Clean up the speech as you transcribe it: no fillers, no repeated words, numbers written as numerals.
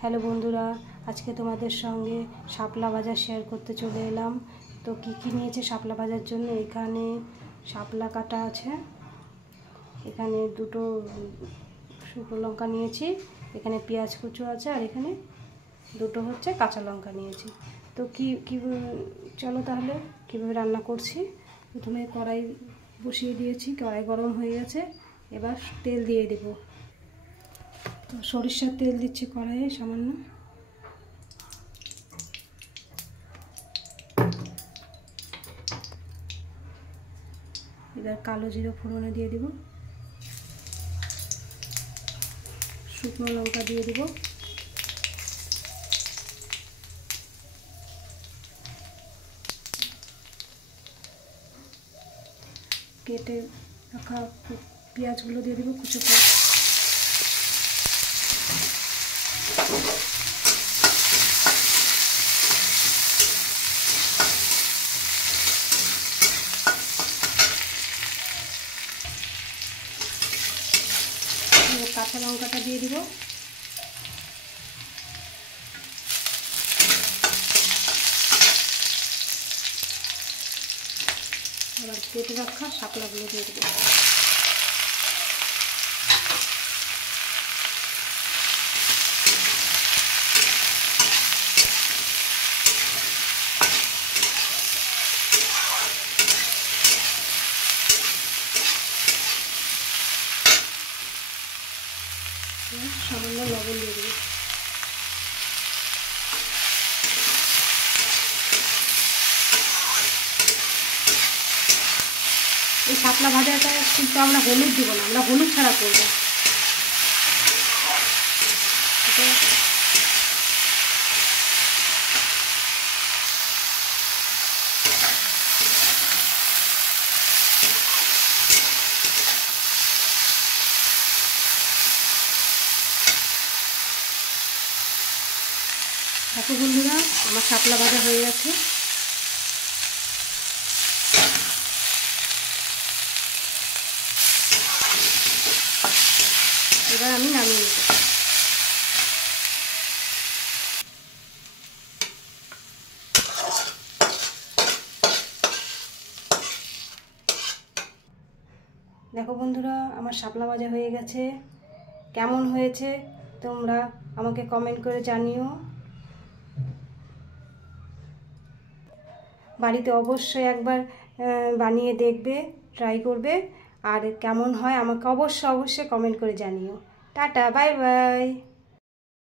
Hello বন্ধুরা, আজকে তোমাদের সঙ্গে শাপলা ভাজা শেয়ার করতে চলে এলাম। তো কি কি নিয়েছে শাপলা ভাজার জন্য? এখানে শাপলা কাটা আছে, এখানে দুটো শুকনো লঙ্কা নিয়েছি, এখানে পেঁয়াজ কুচো আছে, আর এখানে দুটো হচ্ছে কাঁচা লঙ্কা নিয়েছি। তো কি চলো তাহলে কীভাবে রান্না করছি। প্রথমে কড়াই বসিয়ে দিয়েছি, কড়াই গরম হয়ে গেছে, এবার তেল দিয়ে দেবো। তো সরিষার তেল দিচ্ছি কড়াইয়ে সামান্য, এবার কালো জিরে ফোড়নে দিয়ে দিব, শুকনো লঙ্কা দিয়ে দিব, কেটে রাখা পেঁয়াজগুলো দিয়ে দিব কুচো করে, কাঁচা লঙ্কাটা দিয়ে দিব, এবার কেটে রাখা শাপলাগুলো দিয়ে দেবো। সামান্য লবণ দিয়ে দেবো। এই শাপলা ভাজাটা কিন্তু আমরা হলুদ দিব না, আমরা হলুদ ছাড়া করবো। দেখো বন্ধুরা, আমার শাপলা ভাজা হয়ে গেছে। এবার আমি নামিয়ে নেব। দেখো বন্ধুরা, আমার শাপলা ভাজা হয়ে গেছে। কেমন হয়েছে তোমরা আমাকে কমেন্ট করে জানিও। বাড়িতে অবশ্যই একবার বানিয়ে দেখবে, ট্রাই করবে, আর কেমন হয় আমাকে অবশ্যই কমেন্ট করে জানিও। Tata, bye bye.